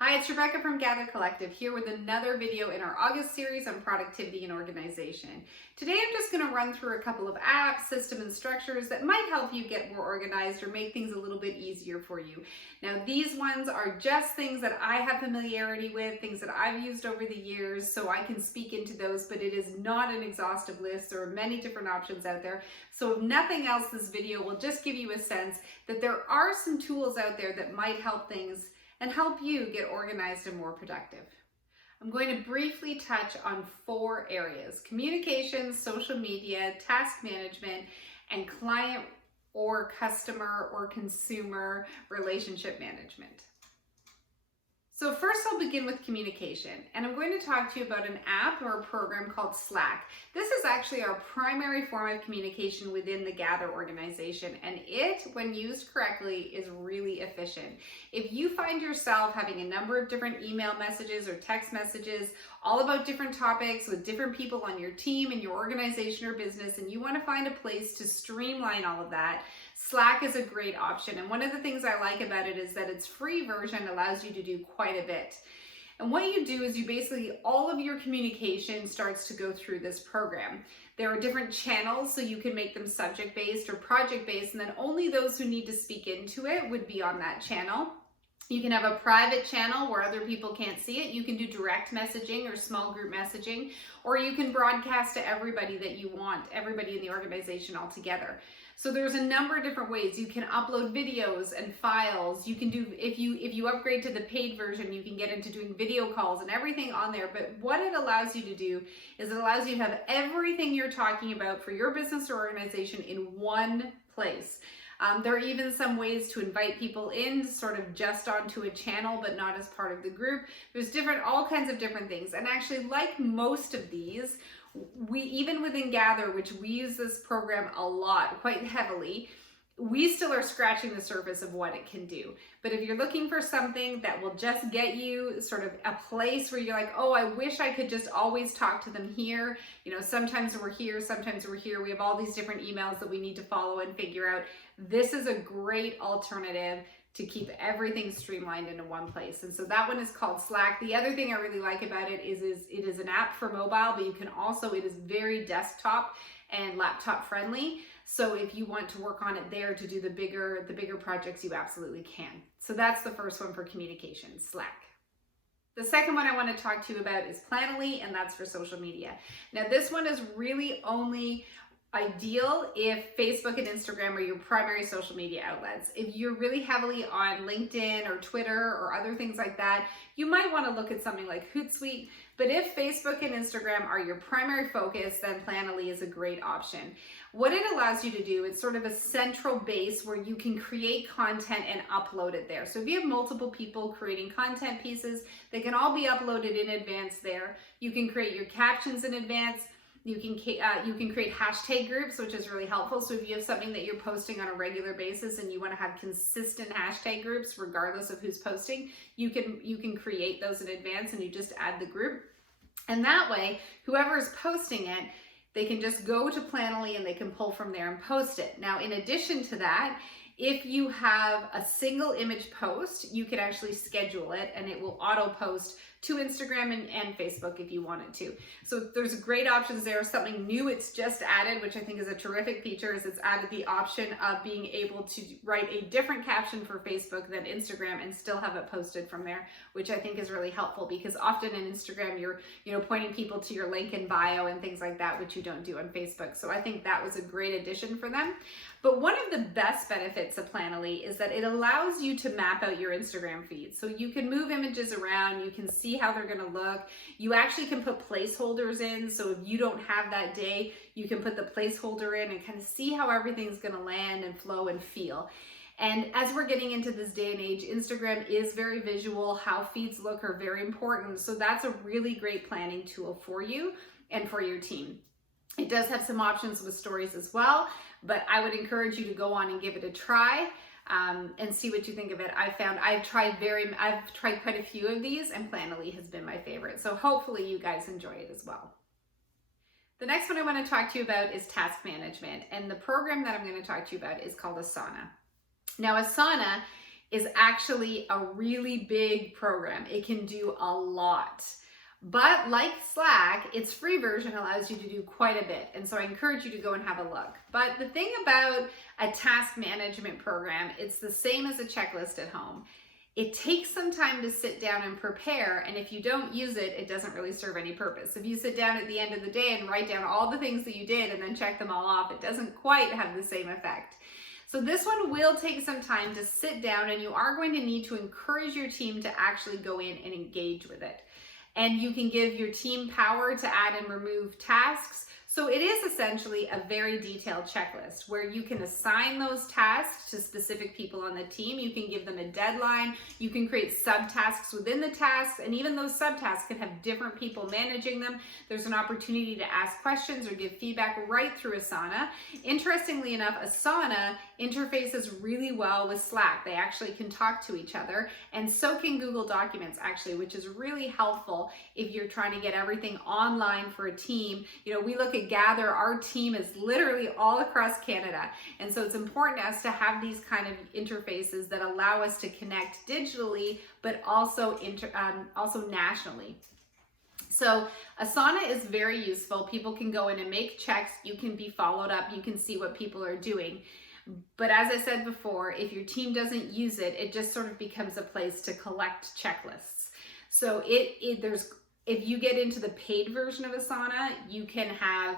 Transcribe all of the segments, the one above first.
Hi, it's Rebecca from Gather Collective here with another video in our August series on productivity and organization. Today I'm just going to run through a couple of apps, systems, and structures that might help you get more organized or make things a little bit easier for you. Now these ones are just things that I have familiarity with, things that I've used over the years, so I can speak into those, but it is not an exhaustive list. There are many different options out there. So if nothing else, this video will just give you a sense that there are some tools out there that might help things and help you get organized and more productive. I'm going to briefly touch on 4 areas: communication, social media, task management, and client or customer or consumer relationship management. So first I'll begin with communication, and I'm going to talk to you about an app or a program called Slack. This is actually our primary form of communication within the Gather organization, and it, when used correctly, is really efficient. If you find yourself having a number of different email messages or text messages all about different topics with different people on your team and your organization or business, and you want to find a place to streamline all of that, Slack is a great option. And one of the things I like about it is that its free version allows you to do quite a bit. And what you do is you basically, all of your communication starts to go through this program. There are different channels, so you can make them subject-based or project-based, and then only those who need to speak into it would be on that channel. You can have a private channel where other people can't see it. You can do direct messaging or small group messaging, or you can broadcast to everybody that you want, everybody in the organization all together. So there's a number of different ways. You can upload videos and files. You can do, if you upgrade to the paid version, you can get into doing video calls and everything on there. But what it allows you to do is it allows you to have everything you're talking about for your business or organization in one place. There are even some ways to invite people in sort of just onto a channel, but not as part of the group. There's all kinds of different things. And actually, like most of these, we, even within Gather, which we use this program a lot, quite heavily, we still are scratching the surface of what it can do. But if you're looking for something that will just get you sort of a place where you're like, oh, I wish I could just always talk to them here. You know, sometimes we're here, sometimes we're here. We have all these different emails that we need to follow and figure out. This is a great alternative to keep everything streamlined into one place. And so that one is called Slack. The other thing I really like about it is it is an app for mobile, but you can also, it is very desktop and laptop friendly. So if you want to work on it there to do the bigger projects, you absolutely can. So that's the first one for communication, Slack. The second one I want to talk to you about is Planoly, and that's for social media. Now this one is really only ideal if Facebook and Instagram are your primary social media outlets. If you're really heavily on LinkedIn or Twitter or other things like that, you might want to look at something like Hootsuite. But if Facebook and Instagram are your primary focus, then Planoly is a great option. What it allows you to do, it's sort of a central base where you can create content and upload it there. So if you have multiple people creating content pieces, they can all be uploaded in advance there. You can create your captions in advance. You can create hashtag groups, which is really helpful. So if you have something that you're posting on a regular basis and you want to have consistent hashtag groups, regardless of who's posting, you can create those in advance and you just add the group. And that way, whoever is posting it, they can just go to Planoly and they can pull from there and post it. Now, in addition to that, if you have a single image post, you can actually schedule it and it will auto post to Instagram and Facebook if you wanted to. So there's great options there. Something new it's just added, which I think is a terrific feature, is it's added the option of being able to write a different caption for Facebook than Instagram and still have it posted from there, which I think is really helpful because often in Instagram you're pointing people to your link in bio and things like that, which you don't do on Facebook. So I think that was a great addition for them. But one of the best benefits of Planoly is that it allows you to map out your Instagram feed. So you can move images around, you can see how they're gonna look. You actually can put placeholders in. So if you don't have that day, you can put the placeholder in and kind of see how everything's gonna land and flow and feel. And as we're getting into this day and age, Instagram is very visual. How feeds look are very important. So that's a really great planning tool for you and for your team. It does have some options with stories as well, but I would encourage you to go on and give it a try and see what you think of it. I've tried quite a few of these, and Planoly has been my favorite. So hopefully you guys enjoy it as well. The next one I want to talk to you about is task management, and the program that I'm going to talk to you about is called Asana. Now Asana is actually a really big program. It can do a lot. But like Slack, its free version allows you to do quite a bit. And so I encourage you to go and have a look. But the thing about a task management program, it's the same as a checklist at home. It takes some time to sit down and prepare, and if you don't use it, it doesn't really serve any purpose. If you sit down at the end of the day and write down all the things that you did and then check them all off, it doesn't quite have the same effect. So this one will take some time to sit down, and you are going to need to encourage your team to actually go in and engage with it. And you can give your team power to add and remove tasks. So it is essentially a very detailed checklist where you can assign those tasks to specific people on the team. You can give them a deadline. You can create subtasks within the tasks, and even those subtasks can have different people managing them. There's an opportunity to ask questions or give feedback right through Asana. Interestingly enough, Asana interfaces really well with Slack. They actually can talk to each other, and so can Google Documents actually, which is really helpful if you're trying to get everything online for a team. You know, we look at Gather, our team is literally all across Canada. And so it's important to us to have these kind of interfaces that allow us to connect digitally, but also nationally. So Asana is very useful. People can go in and make checks. You can be followed up. You can see what people are doing. But as I said before, if your team doesn't use it, it just sort of becomes a place to collect checklists. So if you get into the paid version of Asana, you can have,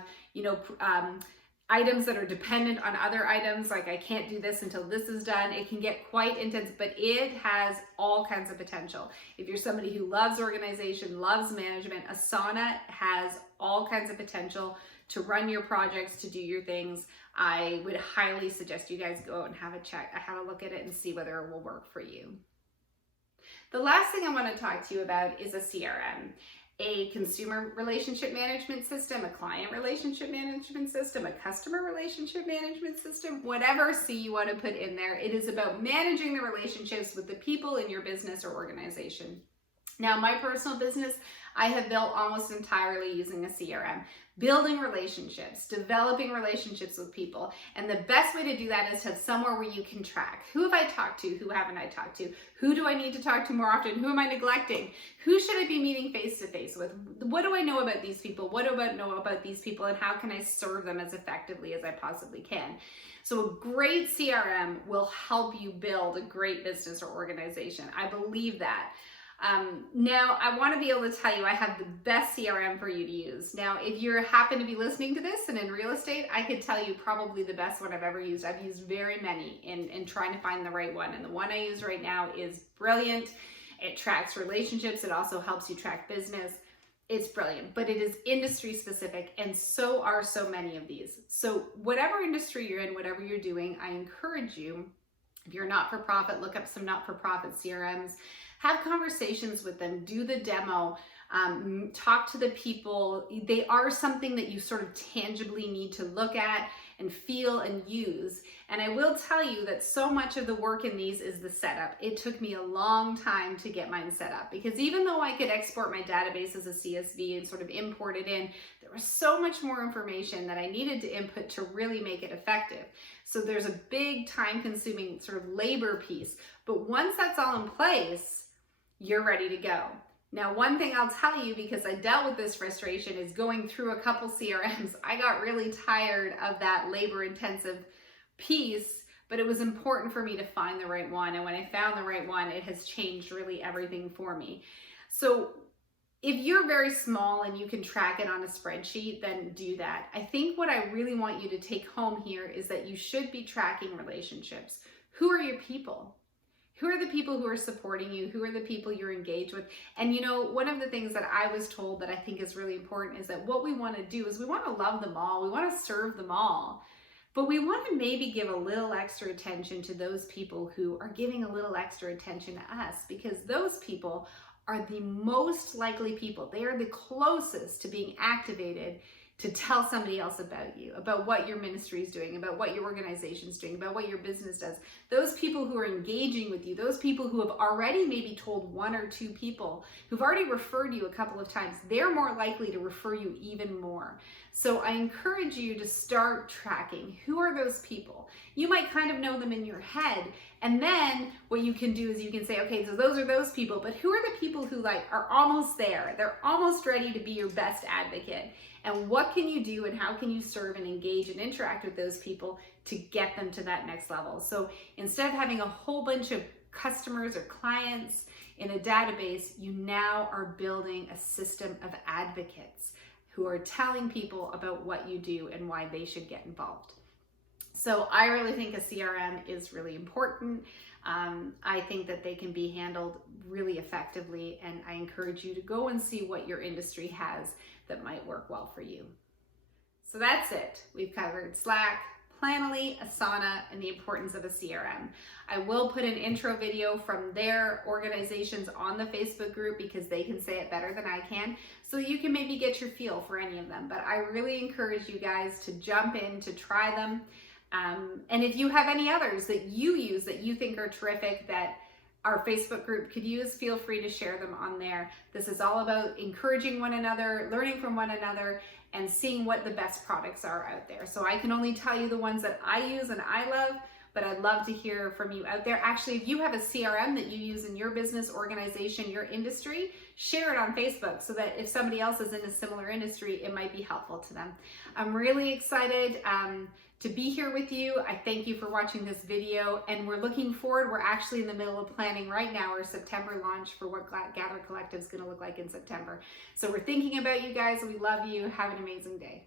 items that are dependent on other items, like I can't do this until this is done. It can get quite intense, but it has all kinds of potential. If you're somebody who loves organization, loves management, Asana has all kinds of potential to run your projects, to do your things. I would highly suggest you guys go out and have a look at it and see whether it will work for you. The last thing I want to talk to you about is a CRM. A consumer relationship management system, a client relationship management system, a customer relationship management system, whatever C you want to put in there. It is about managing the relationships with the people in your business or organization. Now, my personal business, I have built almost entirely using a CRM, building relationships, developing relationships with people. And the best way to do that is to have somewhere where you can track. Who have I talked to? Who haven't I talked to? Who do I need to talk to more often? Who am I neglecting? Who should I be meeting face to face with? What do I know about these people? What do I know about these people? And how can I serve them as effectively as I possibly can? So a great CRM will help you build a great business or organization. I believe that. Now, I want to be able to tell you I have the best CRM for you to use. Now, if you happen to be listening to this and in real estate, I could tell you probably the best one I've ever used. I've used very many in trying to find the right one. And the one I use right now is brilliant. It tracks relationships. It also helps you track business. It's brilliant, but it is industry specific, and so are so many of these. So whatever industry you're in, whatever you're doing, I encourage you, if you're not-for-profit, look up some not-for-profit CRMs. Have conversations with them, do the demo, talk to the people. They are something that you sort of tangibly need to look at and feel and use. And I will tell you that so much of the work in these is the setup. It took me a long time to get mine set up, because even though I could export my database as a CSV and sort of import it in, there was so much more information that I needed to input to really make it effective. So there's a big time-consuming sort of labor piece. But once that's all in place, you're ready to go. Now, one thing I'll tell you, because I dealt with this frustration, is going through a couple CRMs. I got really tired of that labor-intensive piece, but it was important for me to find the right one. And when I found the right one, it has changed really everything for me. So if you're very small and you can track it on a spreadsheet, then do that. I think what I really want you to take home here is that you should be tracking relationships. Who are your people? Who are the people who are supporting you? Who are the people you're engaged with? And one of the things that I was told that I think is really important is that what we want to do is we want to love them all. We want to serve them all. But we want to maybe give a little extra attention to those people who are giving a little extra attention to us, because those people are the most likely people. They are the closest to being activated to tell somebody else about you, about what your ministry is doing, about what your organization is doing, about what your business does. Those people who are engaging with you, those people who have already maybe told one or two people, who've already referred you a couple of times, they're more likely to refer you even more. So I encourage you to start tracking. Who are those people? You might kind of know them in your head, And then what you can do is you can say, okay, so those are those people, but who are the people who like are almost there? They're almost ready to be your best advocate. And what can you do and how can you serve and engage and interact with those people to get them to that next level? So instead of having a whole bunch of customers or clients in a database, you now are building a system of advocates who are telling people about what you do and why they should get involved. So I really think a CRM is really important. I think that they can be handled really effectively, and I encourage you to go and see what your industry has that might work well for you. So that's it. We've covered Slack, Planoly, Asana, and the importance of a CRM. I will put an intro video from their organizations on the Facebook group because they can say it better than I can. So you can maybe get your feel for any of them. But I really encourage you guys to jump in, to try them. And if you have any others that you use that you think are terrific that our Facebook group could use, feel free to share them on there. This is all about encouraging one another, learning from one another, and seeing what the best products are out there. So I can only tell you the ones that I use and I love, but I'd love to hear from you out there. Actually, if you have a CRM that you use in your business, organization, your industry, share it on Facebook so that if somebody else is in a similar industry, it might be helpful to them. I'm really excited to be here with you. I thank you for watching this video, and we're looking forward. We're actually in the middle of planning right now our September launch for what Gather Collective is going to look like in September. So we're thinking about you guys. We love you. Have an amazing day.